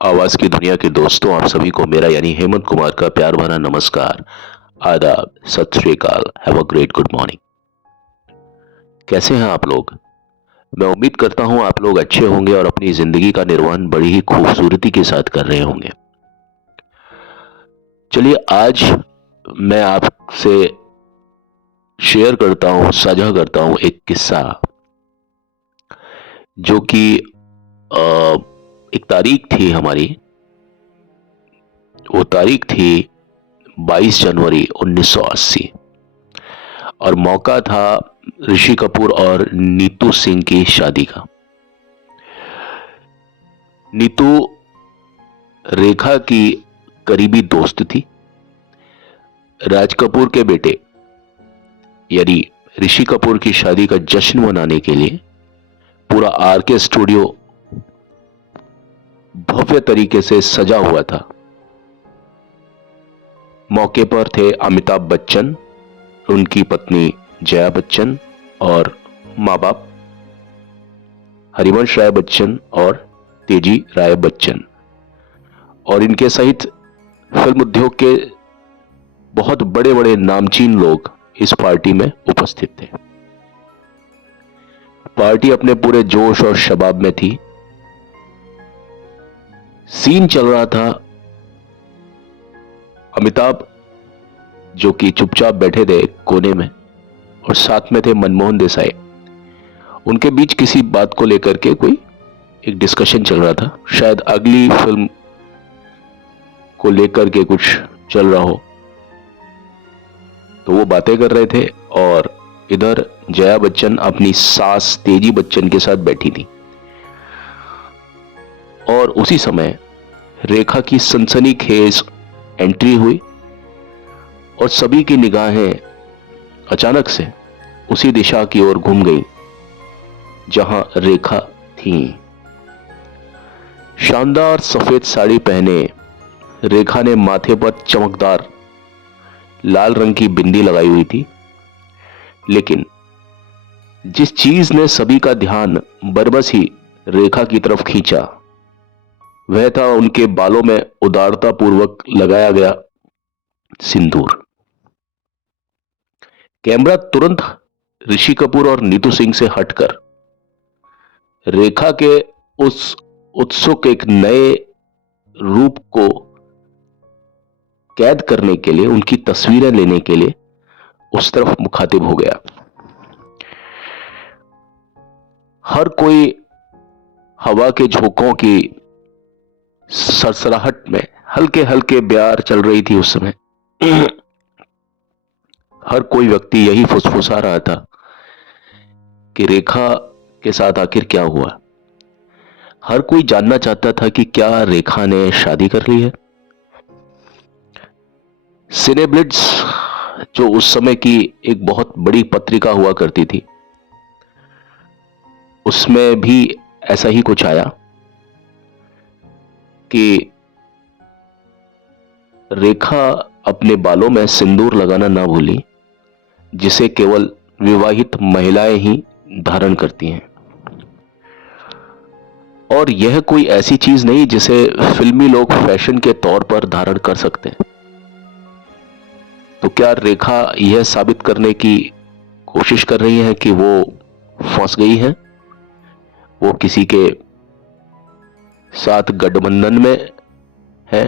आवाज की दुनिया के दोस्तों, आप सभी को मेरा यानी हेमंत कुमार का प्यार भरा नमस्कार, आदाब, सत श्री अकाल, have a great good morning. कैसे हैं आप लोग? मैं उम्मीद करता हूं आप लोग अच्छे होंगे और अपनी जिंदगी का निर्वहन बड़ी ही खूबसूरती के साथ कर रहे होंगे। चलिए, आज मैं आपसे शेयर करता हूं, साझा करता हूं एक किस्सा, जो कि एक तारीख थी हमारी। वो तारीख थी 22 जनवरी 1980 और मौका था ऋषि कपूर और नीतू सिंह की शादी का। नीतू रेखा की करीबी दोस्त थी। राज कपूर के बेटे यानी ऋषि कपूर की शादी का जश्न मनाने के लिए पूरा आरके स्टूडियो भव्य तरीके से सजा हुआ था। मौके पर थे अमिताभ बच्चन, उनकी पत्नी जया बच्चन और मां बाप हरिवंश राय बच्चन और तेजी राय बच्चन, और इनके सहित फिल्म उद्योग के बहुत बड़े बड़े नामचीन लोग इस पार्टी में उपस्थित थे। पार्टी अपने पूरे जोश और शबाब में थी। सीन चल रहा था। अमिताभ, जो कि चुपचाप बैठे थे कोने में, और साथ में थे मनमोहन देसाई। उनके बीच किसी बात को लेकर के कोई एक डिस्कशन चल रहा था, शायद अगली फिल्म को लेकर के कुछ चल रहा हो। तो वो बातें कर रहे थे और इधर जया बच्चन अपनी सास तेजी बच्चन के साथ बैठी थी। और उसी समय रेखा की सनसनीखेज एंट्री हुई और सभी की निगाहें अचानक से उसी दिशा की ओर घूम गई जहां रेखा थी। शानदार सफेद साड़ी पहने रेखा ने माथे पर चमकदार लाल रंग की बिंदी लगाई हुई थी, लेकिन जिस चीज ने सभी का ध्यान बरबस ही रेखा की तरफ खींचा वह था उनके बालों में उदारता पूर्वक लगाया गया सिंदूर। कैमरा तुरंत ऋषि कपूर और नीतू सिंह से हटकर रेखा के उस उत्सुक एक नए रूप को कैद करने के लिए, उनकी तस्वीरें लेने के लिए उस तरफ मुखातिब हो गया। हर कोई हवा के झोंकों की सरसराहट में हल्के हल्के ब्यार चल रही थी उस समय। हर कोई व्यक्ति यही फुसफुसा रहा था कि रेखा के साथ आखिर क्या हुआ। हर कोई जानना चाहता था कि क्या रेखा ने शादी कर ली है। सिनेब्लिट्स, जो उस समय की एक बहुत बड़ी पत्रिका हुआ करती थी, उसमें भी ऐसा ही कुछ आया कि रेखा अपने बालों में सिंदूर लगाना ना भूली, जिसे केवल विवाहित महिलाएं ही धारण करती हैं। और यह कोई ऐसी चीज नहीं जिसे फिल्मी लोग फैशन के तौर पर धारण कर सकते हैं। तो क्या रेखा यह साबित करने की कोशिश कर रही है कि वो फंस गई है, वो किसी के साथ गठबंधन में है?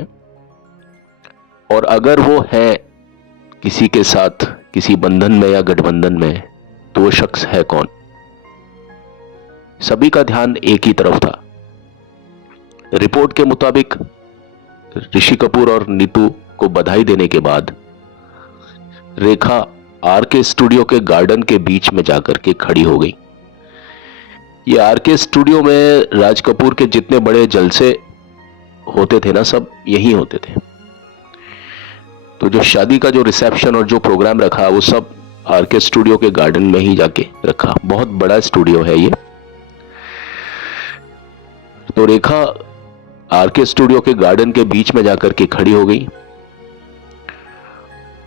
और अगर वो है किसी के साथ किसी बंधन में या गठबंधन में, तो वो शख्स है कौन? सभी का ध्यान एक ही तरफ था। रिपोर्ट के मुताबिक ऋषि कपूर और नीतू को बधाई देने के बाद रेखा आरके स्टूडियो के गार्डन के बीच में जाकर के खड़ी हो गई। ये आरके स्टूडियो में राज कपूर के जितने बड़े जलसे होते थे ना, सब यहीं होते थे। तो जो शादी का जो रिसेप्शन और जो प्रोग्राम रखा, वो सब आरके स्टूडियो के गार्डन में ही जाके रखा। बहुत बड़ा स्टूडियो है ये। तो रेखा आरके स्टूडियो के गार्डन के बीच में जाकर के खड़ी हो गई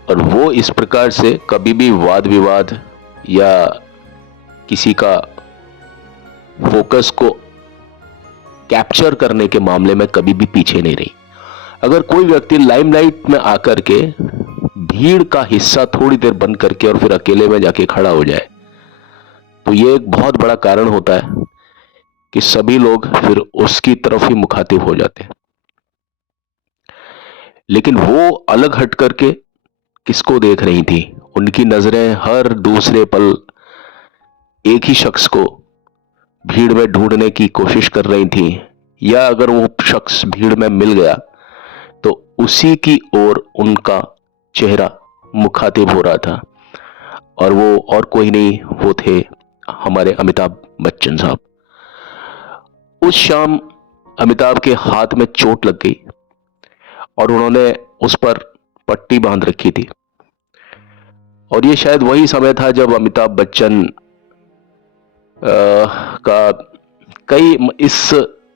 और वो इस प्रकार से कभी भी वाद विवाद या किसी का फोकस को कैप्चर करने के मामले में कभी भी पीछे नहीं रही। अगर कोई व्यक्ति लाइमलाइट में आकर के भीड़ का हिस्सा थोड़ी देर बन करके और फिर अकेले में जाके खड़ा हो जाए, तो ये एक बहुत बड़ा कारण होता है कि सभी लोग फिर उसकी तरफ ही मुखातिब हो जाते हैं। लेकिन वो अलग हट करके किसको देख रही थी? उनकी नजरें हर दूसरे पल एक ही शख्स को भीड़ में ढूंढने की कोशिश कर रही थी, या अगर वो शख्स भीड़ में मिल गया तो उसी की ओर उनका चेहरा मुखातिब हो रहा था, और वो और कोई नहीं, वो थे हमारे अमिताभ बच्चन साहब। उस शाम अमिताभ के हाथ में चोट लग गई और उन्होंने उस पर पट्टी बांध रखी थी, और ये शायद वही समय था जब अमिताभ बच्चन का इस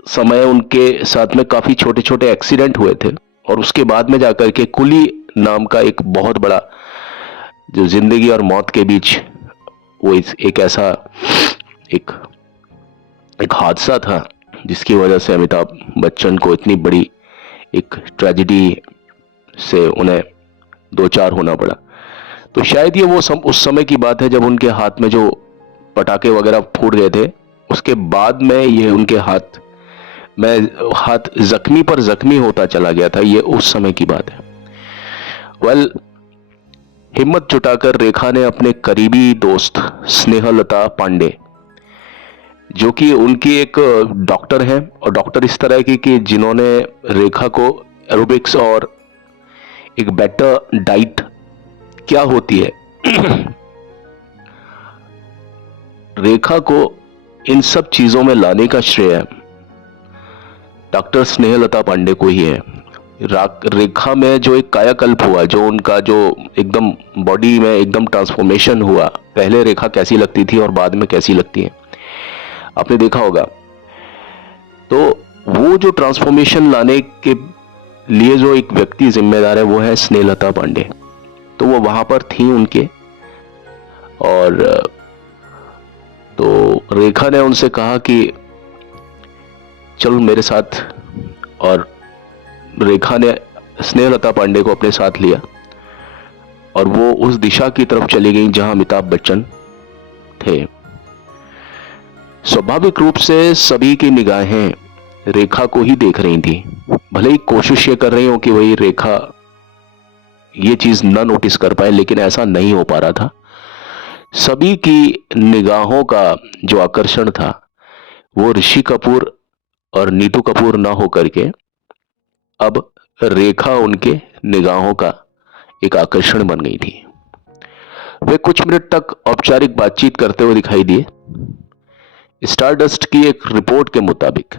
समय उनके साथ में काफी छोटे छोटे एक्सीडेंट हुए थे, और उसके बाद में जाकर के कुली नाम का एक बहुत बड़ा जो जिंदगी और मौत के बीच वो एक ऐसा एक हादसा था जिसकी वजह से अमिताभ बच्चन को इतनी बड़ी एक ट्रेजेडी से उन्हें दो चार होना पड़ा। तो शायद ये वो उस समय की बात है जब उनके हाथ में जो पटाखे वगैरह फूट गए थे, उसके बाद में ये उनके हाथ जख्मी पर जख्मी होता चला गया था। ये उस समय की बात है। हिम्मत जुटाकर रेखा ने अपने करीबी दोस्त स्नेहलता पांडे, जो कि उनकी एक डॉक्टर हैं, और डॉक्टर इस तरह की कि जिन्होंने रेखा को एरोबिक्स और एक बेटर डाइट क्या होती है रेखा को इन सब चीजों में लाने का श्रेय डॉक्टर स्नेहलता पांडे को ही है। रेखा में जो एक कायाकल्प हुआ, जो उनका जो एकदम बॉडी में एकदम ट्रांसफॉर्मेशन हुआ, पहले रेखा कैसी लगती थी और बाद में कैसी लगती है, आपने देखा होगा। तो वो जो ट्रांसफॉर्मेशन लाने के लिए जो एक व्यक्ति जिम्मेदार है वो है स्नेहलता पांडे। तो वो वहां पर थी उनके, और तो रेखा ने उनसे कहा कि चलो मेरे साथ, और रेखा ने स्नेहलता पांडे को अपने साथ लिया और वो उस दिशा की तरफ चली गई जहां अमिताभ बच्चन थे। स्वाभाविक रूप से सभी की निगाहें रेखा को ही देख रही थी। भले ही कोशिश ये कर रही हो कि वही रेखा ये चीज न नोटिस कर पाए, लेकिन ऐसा नहीं हो पा रहा था। सभी की निगाहों का जो आकर्षण था वो ऋषि कपूर और नीतू कपूर ना होकर के अब रेखा उनके निगाहों का एक आकर्षण बन गई थी। वे कुछ मिनट तक औपचारिक बातचीत करते हुए दिखाई दिए। स्टारडस्ट की एक रिपोर्ट के मुताबिक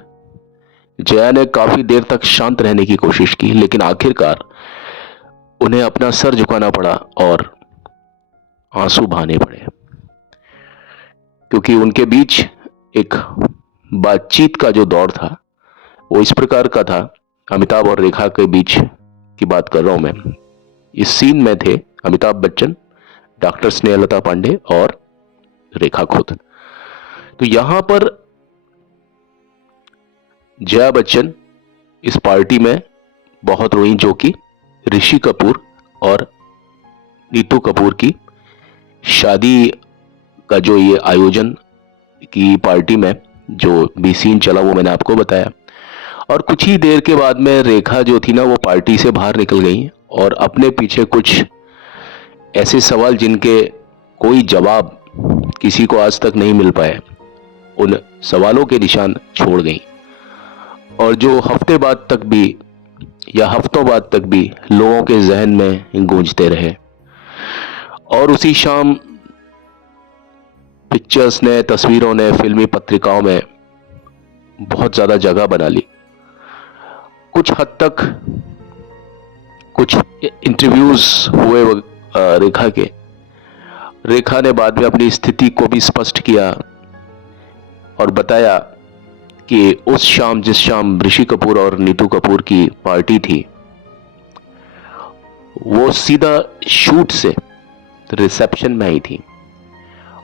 जया ने काफी देर तक शांत रहने की कोशिश की, लेकिन आखिरकार उन्हें अपना सर झुकाना पड़ा और आंसू बहाने पड़े, क्योंकि उनके बीच एक बातचीत का जो दौर था वो इस प्रकार का था। अमिताभ और रेखा के बीच की बात कर रहा हूं मैं। इस सीन में थे अमिताभ बच्चन, डॉक्टर स्नेहलता पांडे और रेखा खुद। तो यहां पर जया बच्चन इस पार्टी में बहुत रोई, जो कि ऋषि कपूर और नीतू कपूर की शादी का जो ये आयोजन की पार्टी में जो भी सीन चला वो मैंने आपको बताया। और कुछ ही देर के बाद में रेखा जो थी ना वो पार्टी से बाहर निकल गई और अपने पीछे कुछ ऐसे सवाल जिनके कोई जवाब किसी को आज तक नहीं मिल पाए, उन सवालों के निशान छोड़ गई, और जो हफ्ते बाद तक भी या हफ्तों बाद तक भी लोगों के जहन में गूंजते रहे। और उसी शाम पिक्चर्स ने, तस्वीरों ने, फिल्मी पत्रिकाओं में बहुत ज्यादा जगह बना ली। कुछ हद तक कुछ इंटरव्यूज हुए रेखा के। रेखा ने बाद में अपनी स्थिति को भी स्पष्ट किया और बताया कि उस शाम, जिस शाम ऋषि कपूर और नीतू कपूर की पार्टी थी, वो सीधा शूट से रिसेप्शन में आई थी,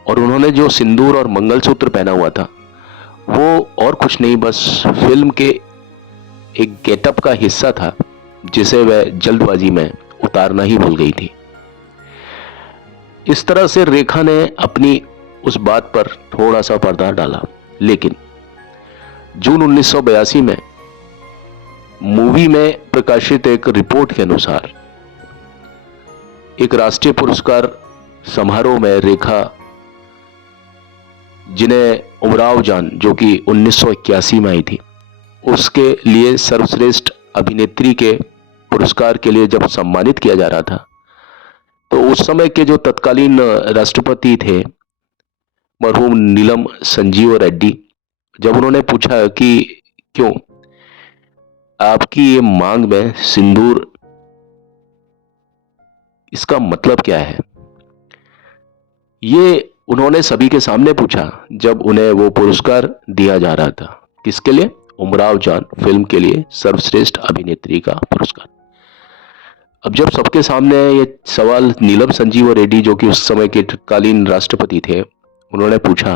और उन्होंने जो सिंदूर और मंगलसूत्र पहना हुआ था वो और कुछ नहीं, बस फिल्म के एक गेटअप का हिस्सा था जिसे वह जल्दबाजी में उतारना ही भूल गई थी। इस तरह से रेखा ने अपनी उस बात पर थोड़ा सा पर्दा डाला। लेकिन जून 1982 में मूवी में प्रकाशित एक रिपोर्ट के अनुसार एक राष्ट्रीय पुरस्कार समारोह में रेखा, जिन्हें उमराव जान जो कि 1981 में आई थी, उसके लिए सर्वश्रेष्ठ अभिनेत्री के पुरस्कार के लिए जब सम्मानित किया जा रहा था, तो उस समय के जो तत्कालीन राष्ट्रपति थे मरहूम नीलम संजीव रेड्डी, जब उन्होंने पूछा कि क्यों आपकी ये मांग में सिंदूर, इसका मतलब क्या है, ये उन्होंने सभी के सामने पूछा जब उन्हें वो पुरस्कार दिया जा रहा था। किसके लिए? उमराव जान फिल्म के लिए सर्वश्रेष्ठ अभिनेत्री का पुरस्कार। अब जब सबके सामने ये सवाल नीलम संजीव रेड्डी जो कि उस समय के तत्कालीन राष्ट्रपति थे, उन्होंने पूछा,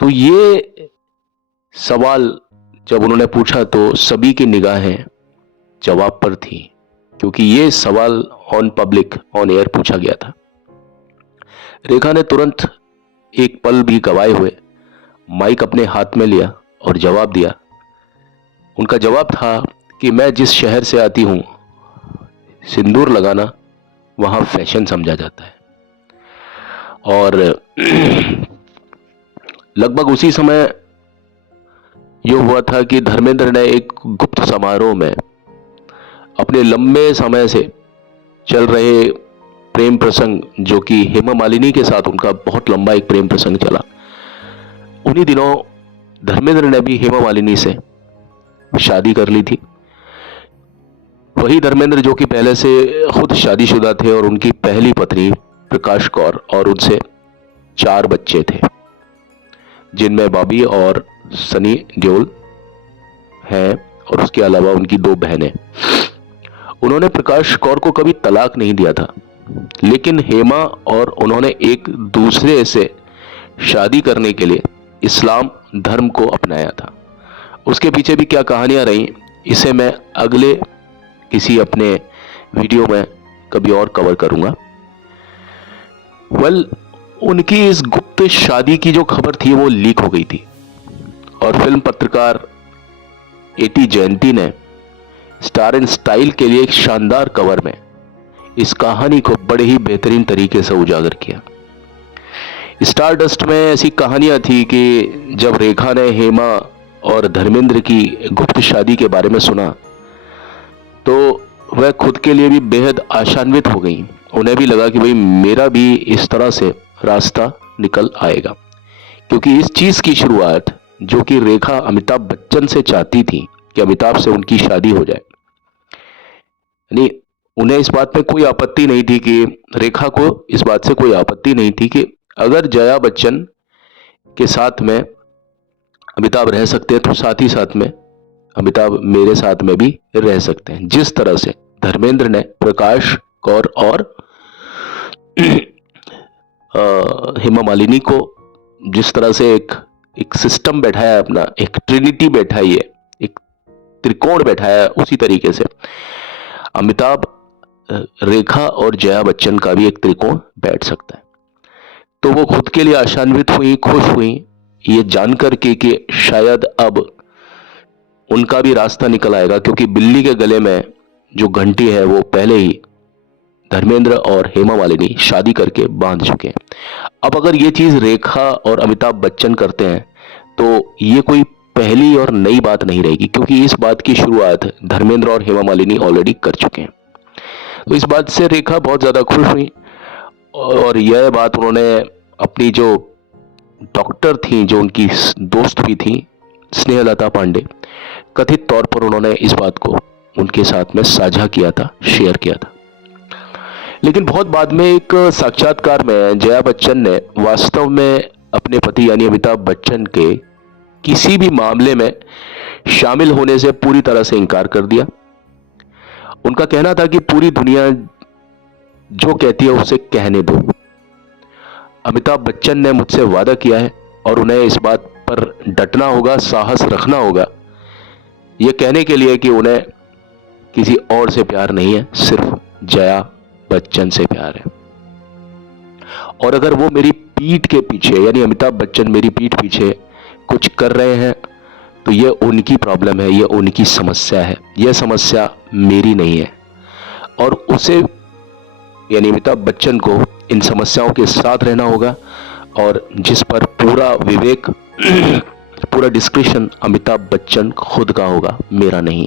तो ये सवाल जब उन्होंने पूछा तो सभी की निगाहें जवाब पर थी, क्योंकि ये सवाल ऑन पब्लिक, ऑन एयर पूछा गया था। रेखा ने तुरंत एक पल भी गवाए हुए माइक अपने हाथ में लिया और जवाब दिया। उनका जवाब था कि मैं जिस शहर से आती हूं, सिंदूर लगाना वहां फैशन समझा जाता है। और लगभग उसी समय यह हुआ था कि धर्मेंद्र ने एक गुप्त समारोह में अपने लंबे समय से चल रहे प्रेम प्रसंग, जो कि हेमा मालिनी के साथ उनका बहुत लंबा एक प्रेम प्रसंग चला, उन्हीं दिनों धर्मेंद्र ने भी हेमा मालिनी से शादी कर ली थी। वही धर्मेंद्र जो कि पहले से खुद शादीशुदा थे और उनकी पहली पत्नी प्रकाश कौर, और उनसे 4 बच्चे थे, जिनमें बॉबी और सनी देओल हैं, और उसके अलावा उनकी 2 बहनें। उन्होंने प्रकाश कौर को कभी तलाक नहीं दिया था, लेकिन हेमा और उन्होंने एक दूसरे से शादी करने के लिए इस्लाम धर्म को अपनाया था। उसके पीछे भी क्या कहानियां रही, इसे मैं अगले किसी अपने वीडियो में कभी और कवर करूंगा। उनकी इस गुप्त शादी की जो खबर थी वो लीक हो गई थी, और फिल्म पत्रकार एटी जयंती ने स्टार एंड स्टाइल के लिए एक शानदार कवर में इस कहानी को बड़े ही बेहतरीन तरीके से उजागर किया। स्टार डस्ट में ऐसी कहानियां थी कि जब रेखा ने हेमा और धर्मेंद्र की गुप्त शादी के बारे में सुना तो वह खुद के लिए भी बेहद आशान्वित हो गई। उन्हें भी लगा कि भाई मेरा भी इस तरह से रास्ता निकल आएगा, क्योंकि इस चीज की शुरुआत जो कि रेखा अमिताभ बच्चन से चाहती थी कि अमिताभ से उनकी शादी हो जाए, यानी उन्हें इस बात में कोई आपत्ति नहीं थी कि रेखा को इस बात से कोई आपत्ति नहीं थी कि अगर जया बच्चन के साथ में अमिताभ रह सकते हैं तो साथ ही साथ में अमिताभ मेरे साथ में भी रह सकते हैं। जिस तरह से धर्मेंद्र ने प्रकाश कौर और हेमा मालिनी को जिस तरह से एक सिस्टम बैठाया, अपना एक ट्रिनिटी बैठाई है, एक त्रिकोण बैठाया, उसी तरीके से अमिताभ, रेखा और जया बच्चन का भी एक त्रिकोण बैठ सकता है। तो वो खुद के लिए आशान्वित हुई, खुश हुई, ये जानकर के कि शायद अब उनका भी रास्ता निकल आएगा, क्योंकि बिल्ली के गले में जो घंटी है वो पहले ही धर्मेंद्र और हेमा मालिनी शादी करके बांध चुके हैं। अब अगर ये चीज रेखा और अमिताभ बच्चन करते हैं तो ये कोई पहली और नई बात नहीं रहेगी, क्योंकि इस बात की शुरुआत धर्मेंद्र और हेमा मालिनी ऑलरेडी कर चुके हैं। तो इस बात से रेखा बहुत ज्यादा खुश हुई, और यह बात उन्होंने अपनी जो डॉक्टर थी, जो उनकी दोस्त भी थी, स्नेहलता पांडे, कथित तौर पर उन्होंने इस बात को उनके साथ में साझा किया था, शेयर किया था। लेकिन बहुत बाद में एक साक्षात्कार में जया बच्चन ने वास्तव में अपने पति यानी अमिताभ बच्चन के किसी भी मामले में शामिल होने से पूरी तरह से इनकार कर दिया। उनका कहना था कि पूरी दुनिया जो कहती है उसे कहने दो। अमिताभ बच्चन ने मुझसे वादा किया है और उन्हें इस बात पर डटना होगा, साहस रखना होगा, यह कहने के लिए कि उन्हें किसी और से प्यार नहीं है, सिर्फ जया बच्चन से प्यार है। और अगर वो मेरी पीठ के पीछे, यानी अमिताभ बच्चन मेरी पीठ पीछे कुछ कर रहे हैं, तो ये उनकी प्रॉब्लम है, ये उनकी समस्या है, यह समस्या मेरी नहीं है। और उसे, यानी अमिताभ बच्चन को, इन समस्याओं के साथ रहना होगा, और जिस पर पूरा विवेक पूरा डिस्क्रिप्शन अमिताभ बच्चन खुद का होगा, मेरा नहीं।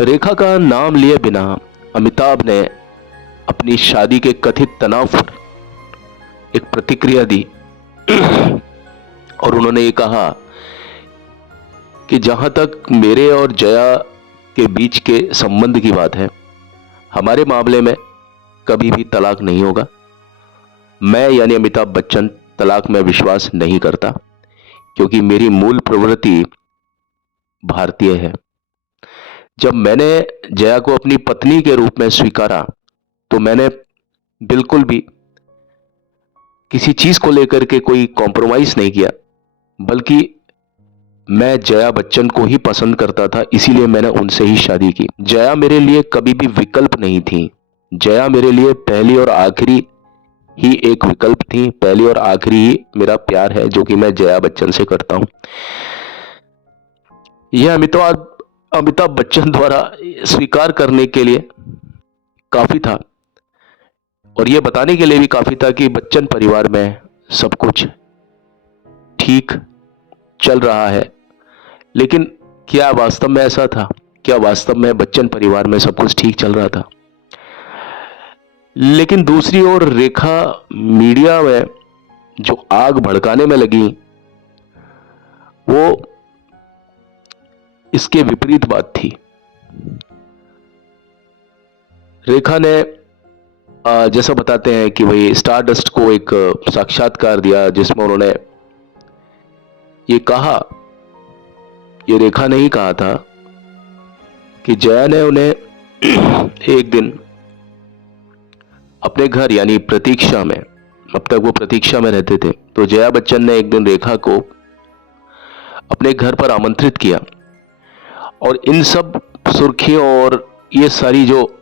रेखा का नाम लिए बिना अमिताभ ने अपनी शादी के कथित तनाव पर एक प्रतिक्रिया दी और उन्होंने ये कहा कि जहां तक मेरे और जया के बीच के संबंध की बात है, हमारे मामले में कभी भी तलाक नहीं होगा। मैं यानी अमिताभ बच्चन तलाक में विश्वास नहीं करता, क्योंकि मेरी मूल प्रवृत्ति भारतीय है। जब मैंने जया को अपनी पत्नी के रूप में स्वीकारा, तो मैंने बिल्कुल भी किसी चीज को लेकर के कोई कॉम्प्रोमाइज नहीं किया, बल्कि मैं जया बच्चन को ही पसंद करता था, इसीलिए मैंने उनसे ही शादी की। जया मेरे लिए कभी भी विकल्प नहीं थी। जया मेरे लिए पहली और आखिरी ही एक विकल्प थी, पहली और आखिरी ही मेरा प्यार है, जो कि मैं जया बच्चन से करता हूं। यह अमिताभ बच्चन द्वारा स्वीकार करने के लिए काफी था, और यह बताने के लिए भी काफी था कि बच्चन परिवार में सब कुछ ठीक चल रहा है। लेकिन क्या वास्तव में ऐसा था? क्या वास्तव में बच्चन परिवार में सब कुछ ठीक चल रहा था? लेकिन दूसरी ओर रेखा मीडिया में जो आग भड़काने में लगी, वो इसके विपरीत बात थी। रेखा ने जैसा बताते हैं कि वही स्टारडस्ट को एक साक्षात्कार दिया, जिसमें उन्होंने ये कहा, ये रेखा ने ही कहा था कि जया ने उन्हें एक दिन अपने घर, यानी प्रतीक्षा में, अब तक वो प्रतीक्षा में रहते थे, तो जया बच्चन ने एक दिन रेखा को अपने घर पर आमंत्रित किया। और इन सब सुर्खियों और ये सारी जो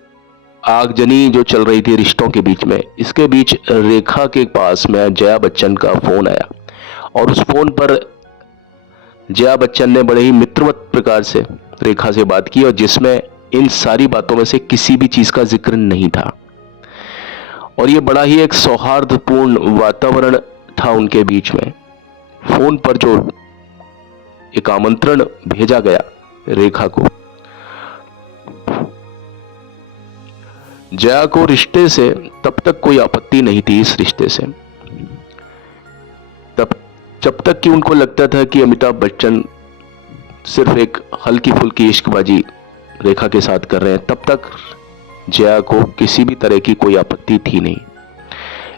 आगजनी जो चल रही थी रिश्तों के बीच में, इसके बीच रेखा के पास में जया बच्चन का फोन आया, और उस फोन पर जया बच्चन ने बड़े ही मित्रवत प्रकार से रेखा से बात की, और जिसमें इन सारी बातों में से किसी भी चीज का जिक्र नहीं था। और ये बड़ा ही एक सौहार्दपूर्ण वातावरण था उनके बीच में। फोन पर जो एक आमंत्रण भेजा गया रेखा को, जया को रिश्ते से तब तक कोई आपत्ति नहीं थी, इस रिश्ते से, तब जब तक कि उनको लगता था कि अमिताभ बच्चन सिर्फ एक हल्की फुल्की इश्कबाजी रेखा के साथ कर रहे हैं, तब तक जया को किसी भी तरह की कोई आपत्ति थी नहीं।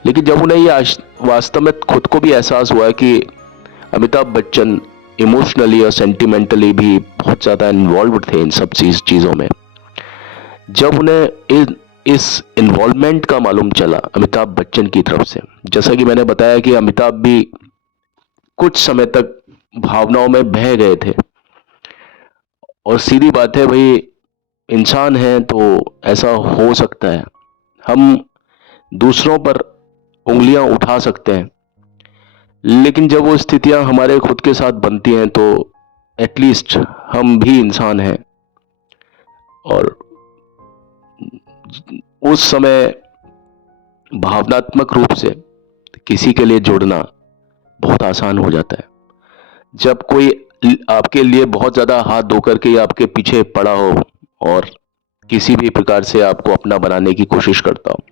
लेकिन जब उन्हें ये वास्तव में खुद को भी एहसास हुआ कि अमिताभ बच्चन इमोशनली और सेंटिमेंटली भी बहुत ज़्यादा इन्वॉल्व थे इन सब चीज़ों में, जब उन्हें इस इन्वॉल्वमेंट का मालूम चला अमिताभ बच्चन की तरफ से, जैसा कि मैंने बताया कि अमिताभ भी कुछ समय तक भावनाओं में बह गए थे, और सीधी बात है भाई, इंसान है तो ऐसा हो सकता है, हम दूसरों पर उंगलियां उठा सकते हैं, लेकिन जब वो स्थितियां हमारे खुद के साथ बनती हैं तो एटलीस्ट हम भी इंसान हैं। और उस समय भावनात्मक रूप से किसी के लिए जुड़ना बहुत आसान हो जाता है। जब कोई आपके लिए बहुत ज़्यादा हाथ धो करके आपके पीछे पड़ा हो और किसी भी प्रकार से आपको अपना बनाने की कोशिश करता हो।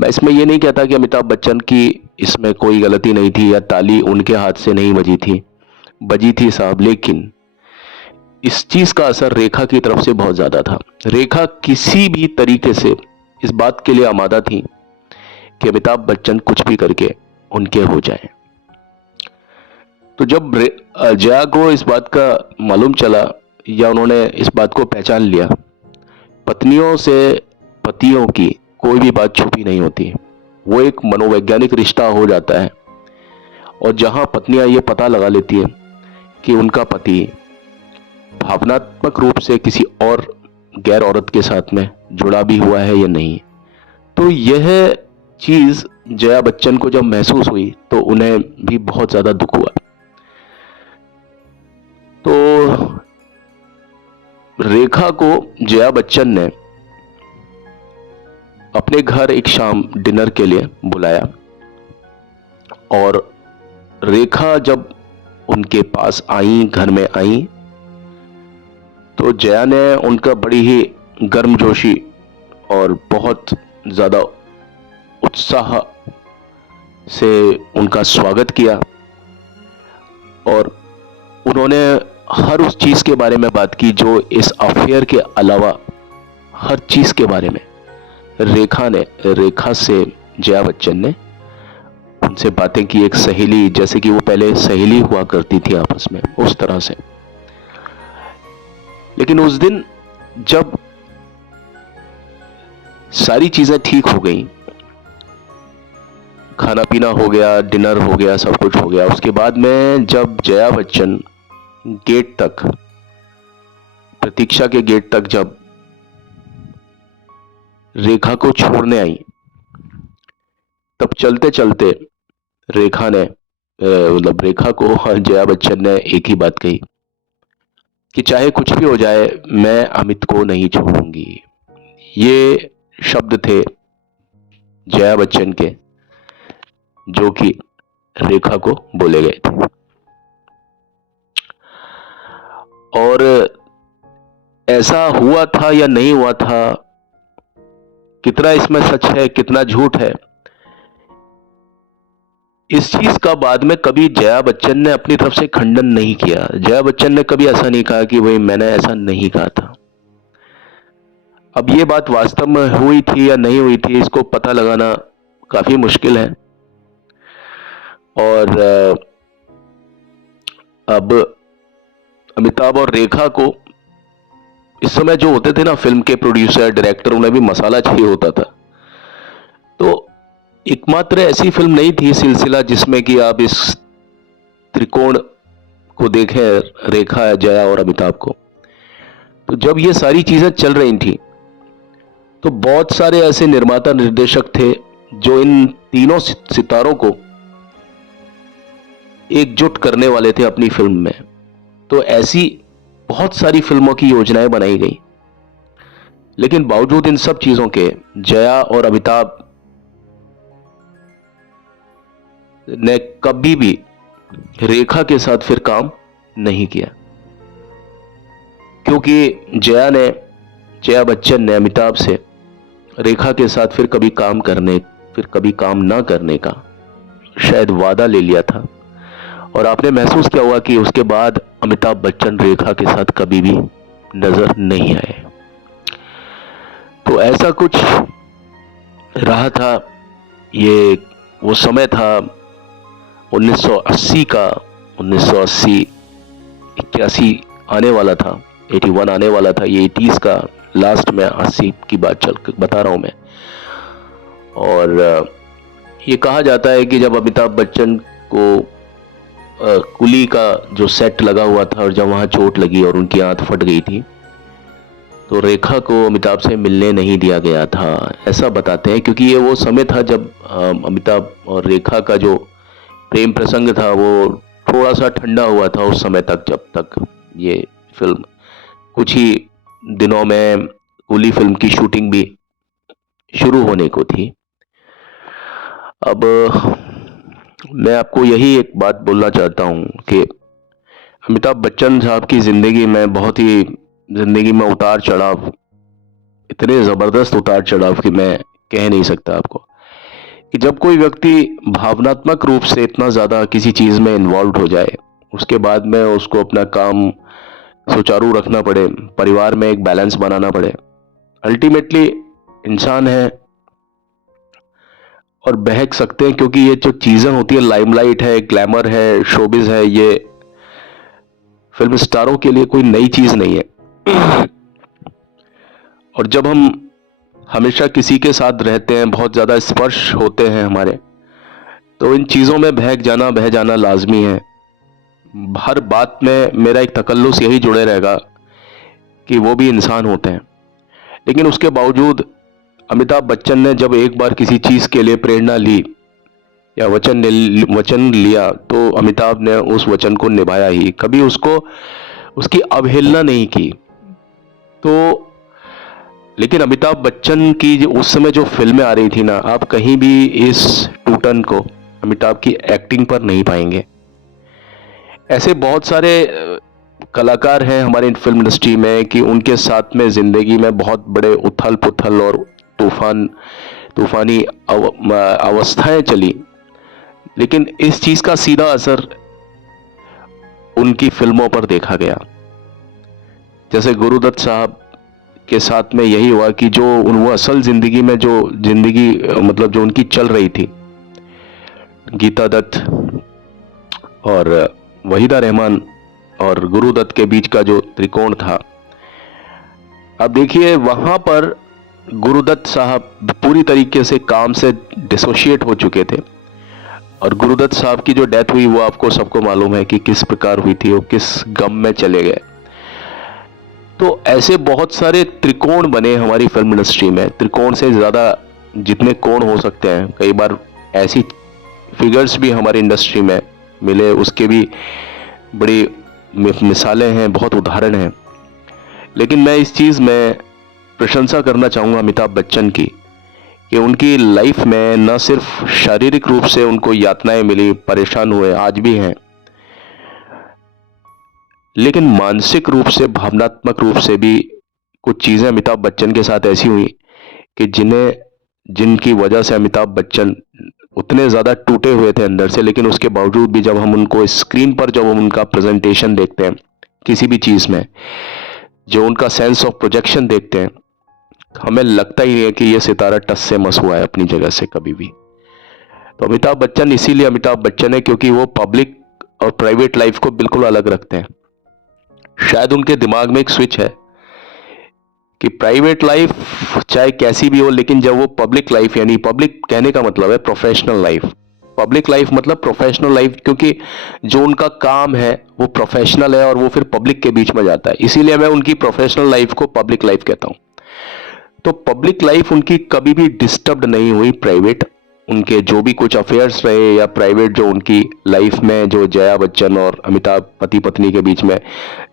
मैं इसमें ये नहीं कहता कि अमिताभ बच्चन की इसमें कोई गलती नहीं थी या ताली उनके हाथ से नहीं बजी थी साहब, लेकिन इस चीज का असर रेखा की तरफ से बहुत ज्यादा था। रेखा किसी भी तरीके से इस बात के लिए आमादा थी कि अमिताभ बच्चन कुछ भी करके उनके हो जाए। तो जब जया को इस बात का मालूम चला या उन्होंने इस बात को पहचान लिया, पत्नियों से पतियों की कोई भी बात छुपी नहीं होती, वो एक मनोवैज्ञानिक रिश्ता हो जाता है। और जहां पत्नियां ये पता लगा लेती हैं कि उनका पति भावनात्मक रूप से किसी और गैर औरत के साथ में जुड़ा भी हुआ है या नहीं, तो यह चीज जया बच्चन को जब महसूस हुई तो उन्हें भी बहुत ज्यादा दुख हुआ। तो रेखा को जया बच्चन ने अपने घर एक शाम डिनर के लिए बुलाया और रेखा जब उनके पास आई, घर में आई, तो जया ने उनका बड़ी ही गर्मजोशी और बहुत ज्यादा उत्साह से उनका स्वागत किया और उन्होंने हर उस चीज के बारे में बात की जो इस अफेयर के अलावा हर चीज के बारे में रेखा से जया बच्चन ने उनसे बातें की, एक सहेली जैसे कि वो पहले सहेली हुआ करती थी आपस में, उस तरह से। लेकिन उस दिन जब सारी चीजें ठीक हो गई, खाना पीना हो गया, डिनर हो गया, सब कुछ हो गया, उसके बाद में जब जया बच्चन गेट तक, प्रतीक्षा के गेट तक जब रेखा को छोड़ने आई, तब चलते चलते रेखा ने रेखा को जया बच्चन ने एक ही बात कही कि चाहे कुछ भी हो जाए मैं अमित को नहीं छोड़ूंगी। ये शब्द थे जया बच्चन के जो कि रेखा को बोले गए थे। और ऐसा हुआ था या नहीं हुआ था, कितना इसमें सच है कितना झूठ है, इस चीज का बाद में कभी जया बच्चन ने अपनी तरफ से खंडन नहीं किया। जया बच्चन ने कभी ऐसा नहीं कहा कि भाई मैंने ऐसा नहीं कहा था। अब ये बात वास्तव में हुई थी या नहीं हुई थी, इसको पता लगाना काफी मुश्किल है। और अब अमिताभ और रेखा को इस समय जो होते थे ना, फिल्म के प्रोड्यूसर, डायरेक्टर, उन्हें भी मसाला चाहिए होता था। तो एकमात्र ऐसी फिल्म नहीं थी सिलसिला जिसमें कि आप इस त्रिकोण को देखें, रेखा, जया और अमिताभ को। तो जब ये सारी चीजें चल रही थी तो बहुत सारे ऐसे निर्माता निर्देशक थे जो इन तीनों सितारों को एकजुट करने वाले थे अपनी फिल्म में। तो ऐसी बहुत सारी फिल्मों की योजनाएं बनाई गई, लेकिन बावजूद इन सब चीजों के जया और अमिताभ ने कभी भी रेखा के साथ फिर काम नहीं किया, क्योंकि जया बच्चन ने अमिताभ से रेखा के साथ फिर कभी काम ना करने का शायद वादा ले लिया था। और आपने महसूस किया होगा कि उसके बाद अमिताभ बच्चन रेखा के साथ कभी भी नजर नहीं आए। तो ऐसा कुछ रहा था। ये वो समय था 1980 का, 1980 81 आने वाला था, 81 आने वाला था, ये 80s का लास्ट में 80 की बात बता रहा हूं मैं। और ये कहा जाता है कि जब अमिताभ बच्चन को कुली का जो सेट लगा हुआ था और जब वहां चोट लगी और उनकी आंख फट गई थी, तो रेखा को अमिताभ से मिलने नहीं दिया गया था, ऐसा बताते हैं। क्योंकि ये वो समय था जब अमिताभ और रेखा का जो प्रेम प्रसंग था वो थोड़ा सा ठंडा हुआ था उस समय तक, जब तक ये फिल्म, कुछ ही दिनों में कुली फिल्म की शूटिंग भी शुरू होने को थी। अब मैं आपको यही एक बात बोलना चाहता हूँ कि अमिताभ बच्चन साहब की जिंदगी में उतार चढ़ाव, इतने जबरदस्त उतार चढ़ाव कि मैं कह नहीं सकता आपको। कि जब कोई व्यक्ति भावनात्मक रूप से इतना ज्यादा किसी चीज में इन्वॉल्व हो जाए, उसके बाद में उसको अपना काम सुचारू रखना पड़े, परिवार में एक बैलेंस बनाना पड़े, अल्टीमेटली इंसान है और बहक सकते हैं। क्योंकि ये जो चीजें होती है, लाइमलाइट है, ग्लैमर है, शोबिज है, ये फिल्म स्टारों के लिए कोई नई चीज नहीं है। और जब हम हमेशा किसी के साथ रहते हैं, बहुत ज्यादा स्पर्श होते हैं हमारे, तो इन चीज़ों में बह जाना लाजमी है। हर बात में मेरा एक तकल्लुस यही जुड़े रहेगा कि वो भी इंसान होते हैं। लेकिन उसके बावजूद अमिताभ बच्चन ने जब एक बार किसी चीज़ के लिए प्रेरणा ली या वचन लिया, तो अमिताभ ने उस वचन को निभाया ही, कभी उसको उसकी अवहेलना नहीं की। तो लेकिन अमिताभ बच्चन की उस समय जो फिल्में आ रही थी ना, आप कहीं भी इस टूटन को अमिताभ की एक्टिंग पर नहीं पाएंगे। ऐसे बहुत सारे कलाकार हैं हमारे फिल्म इंडस्ट्री में कि उनके साथ में ज़िंदगी में बहुत बड़े उथल पुथल और तूफानी अवस्थाएं चली, लेकिन इस चीज़ का सीधा असर उनकी फिल्मों पर देखा गया। जैसे गुरुदत्त साहब के साथ में यही हुआ कि जो वो असल जिंदगी में जो जिंदगी मतलब जो उनकी चल रही थी, गीता दत्त और वहीदा रहमान और गुरुदत्त के बीच का जो त्रिकोण था, अब देखिए वहां पर गुरुदत्त साहब पूरी तरीके से काम से डिसोशिएट हो चुके थे। और गुरुदत्त साहब की जो डेथ हुई वो आपको सबको मालूम है कि किस प्रकार हुई थी, वो किस गम में चले गए। तो ऐसे बहुत सारे त्रिकोण बने हमारी फिल्म इंडस्ट्री में। त्रिकोण से ज़्यादा जितने कोण हो सकते हैं, कई बार ऐसी फिगर्स भी हमारी इंडस्ट्री में मिले, उसके भी बड़ी मिसालें हैं, बहुत उदाहरण हैं। लेकिन मैं इस चीज़ में प्रशंसा करना चाहूँगा अमिताभ बच्चन की कि उनकी लाइफ में न सिर्फ शारीरिक रूप से उनको यातनाएं मिली, परेशान हुए, आज भी हैं, लेकिन मानसिक रूप से, भावनात्मक रूप से भी कुछ चीज़ें अमिताभ बच्चन के साथ ऐसी हुई कि जिनकी वजह से अमिताभ बच्चन उतने ज़्यादा टूटे हुए थे अंदर से, लेकिन उसके बावजूद भी जब हम उनको स्क्रीन पर, जब हम उनका प्रेजेंटेशन देखते हैं किसी भी चीज़ में, जो उनका सेंस ऑफ प्रोजेक्शन देखते हैं, हमें लगता ही नहीं है कि ये सितारा टस से मस हुआ है अपनी जगह से कभी भी। तो अमिताभ बच्चन इसीलिए अमिताभ बच्चन है क्योंकि वो पब्लिक और प्राइवेट लाइफ को बिल्कुल अलग रखते हैं। शायद उनके दिमाग में एक स्विच है कि प्राइवेट लाइफ चाहे कैसी भी हो, लेकिन जब वो पब्लिक लाइफ, यानी पब्लिक कहने का मतलब है प्रोफेशनल लाइफ, पब्लिक लाइफ मतलब प्रोफेशनल लाइफ, क्योंकि जो उनका काम है वो प्रोफेशनल है और वो फिर पब्लिक के बीच में जाता है, इसीलिए मैं उनकी प्रोफेशनल लाइफ को पब्लिक लाइफ कहता हूं। तो पब्लिक लाइफ उनकी कभी भी डिस्टर्ब नहीं हुई। प्राइवेट उनके जो भी कुछ अफेयर्स रहे या प्राइवेट जो उनकी लाइफ में, जो जया बच्चन और अमिताभ पति पत्नी के बीच में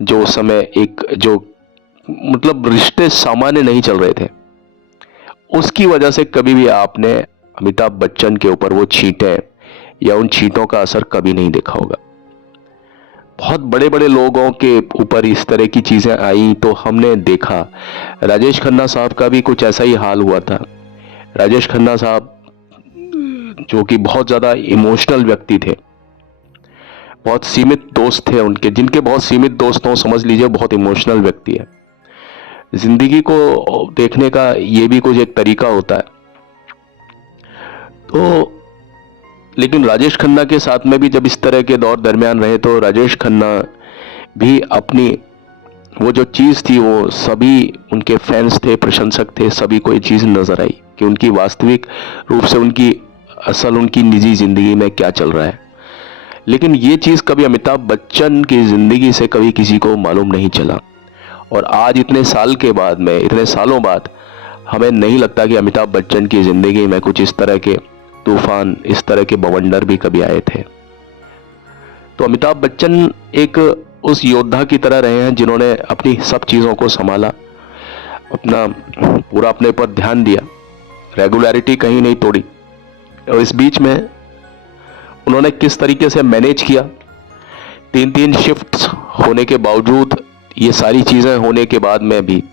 जो उस समय एक जो मतलब रिश्ते सामान्य नहीं चल रहे थे, उसकी वजह से कभी भी आपने अमिताभ बच्चन के ऊपर वो छींटें या उन छींटों का असर कभी नहीं देखा होगा। बहुत बड़े बड़े लोगों के ऊपर इस तरह की चीज़ें आई तो हमने देखा। राजेश खन्ना साहब का भी कुछ ऐसा ही हाल हुआ था। राजेश खन्ना साहब जो कि बहुत ज़्यादा इमोशनल व्यक्ति थे, बहुत सीमित दोस्त थे उनके, जिनके बहुत सीमित दोस्त हों, समझ लीजिए बहुत इमोशनल व्यक्ति है। जिंदगी को देखने का ये भी कुछ एक तरीका होता है। तो लेकिन राजेश खन्ना के साथ में भी जब इस तरह के दौर दरमियान रहे, तो राजेश खन्ना भी अपनी वो जो चीज़ थी, वो सभी उनके फैंस थे, प्रशंसक थे, सभी को ये चीज़ नज़र आई कि उनकी वास्तविक रूप से उनकी निजी ज़िंदगी में क्या चल रहा है। लेकिन ये चीज़ कभी अमिताभ बच्चन की ज़िंदगी से कभी किसी को मालूम नहीं चला। और आज इतने साल के बाद में, इतने सालों बाद, हमें नहीं लगता कि अमिताभ बच्चन की ज़िंदगी में कुछ इस तरह के तूफान, इस तरह के बवंडर भी कभी आए थे। तो अमिताभ बच्चन एक उस योद्धा की तरह रहे हैं जिन्होंने अपनी सब चीज़ों को संभाला, अपना पूरा अपने पर ध्यान दिया, रेगुलरिटी कहीं नहीं तोड़ी। और इस बीच में उन्होंने किस तरीके से मैनेज किया, 3-3 शिफ्ट्स होने के बावजूद, ये सारी चीज़ें होने के बाद में भी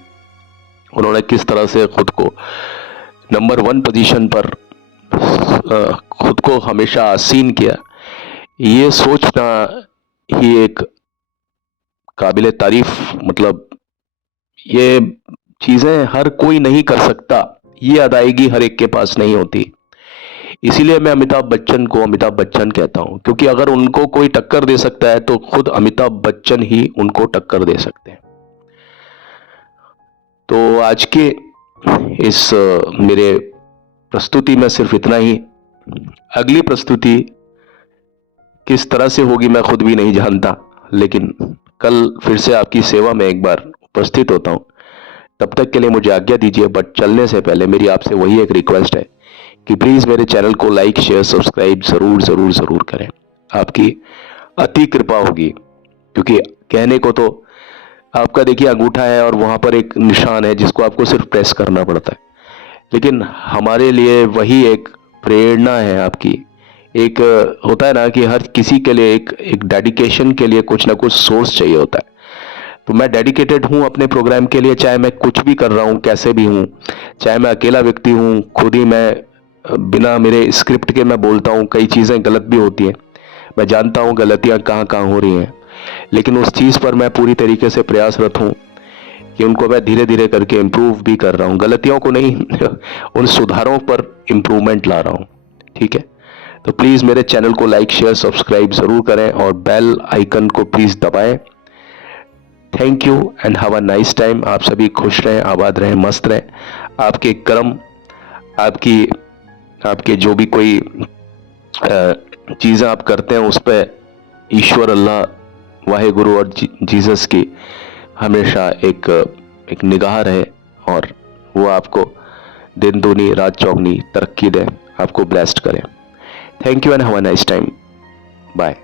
उन्होंने किस तरह से खुद को नंबर 1 पोजीशन पर खुद को हमेशा आसीन किया, ये सोचना ही एक काबिले तारीफ, मतलब ये चीज़ें हर कोई नहीं कर सकता, ये अदायगी हर एक के पास नहीं होती। इसीलिए मैं अमिताभ बच्चन को अमिताभ बच्चन कहता हूं, क्योंकि अगर उनको कोई टक्कर दे सकता है तो खुद अमिताभ बच्चन ही उनको टक्कर दे सकते हैं। तो आज के इस मेरे प्रस्तुति में सिर्फ इतना ही। अगली प्रस्तुति किस तरह से होगी मैं खुद भी नहीं जानता, लेकिन कल फिर से आपकी सेवा में एक बार उपस्थित होता हूं। तब तक के लिए मुझे आज्ञा दीजिए, बट चलने से पहले मेरी आपसे वही एक रिक्वेस्ट है कि प्लीज मेरे चैनल को लाइक शेयर सब्सक्राइब जरूर जरूर जरूर करें। आपकी अति कृपा होगी, क्योंकि कहने को तो आपका देखिए अंगूठा है और वहां पर एक निशान है जिसको आपको सिर्फ प्रेस करना पड़ता है, लेकिन हमारे लिए वही एक प्रेरणा है आपकी। एक होता है ना कि हर किसी के लिए एक डेडिकेशन के लिए कुछ ना कुछ सोर्स चाहिए होता है। तो मैं डेडिकेटेड हूं अपने प्रोग्राम के लिए, चाहे मैं कुछ भी कर रहा हूं, कैसे भी हूं, चाहे मैं अकेला व्यक्ति हूं, खुद ही मैं बिना मेरे स्क्रिप्ट के मैं बोलता हूं, कई चीज़ें गलत भी होती हैं, मैं जानता हूं गलतियां कहाँ कहाँ हो रही हैं, लेकिन उस चीज़ पर मैं पूरी तरीके से प्रयासरत हूं कि उनको मैं धीरे धीरे करके इम्प्रूव भी कर रहा हूं, गलतियों को नहीं उन सुधारों पर इम्प्रूवमेंट ला रहा हूं। ठीक है, तो प्लीज़ मेरे चैनल को लाइक शेयर सब्सक्राइब ज़रूर करें और बेल आइकन को प्लीज़ दबाएं। Thank you and have a nice time. आप सभी खुश रहें, आबाद रहें, मस्त रहें। आपके कर्म, आपके जो भी कोई चीज़ें आप करते हैं उस पर ईश्वर, अल्लाह, वाहे गुरु और जीसस की हमेशा एक निगाह रहे और वो आपको दिन दूनी रात चौगनी तरक्की दें, आपको ब्लेस्ड करें। Thank you and have a nice time. Bye.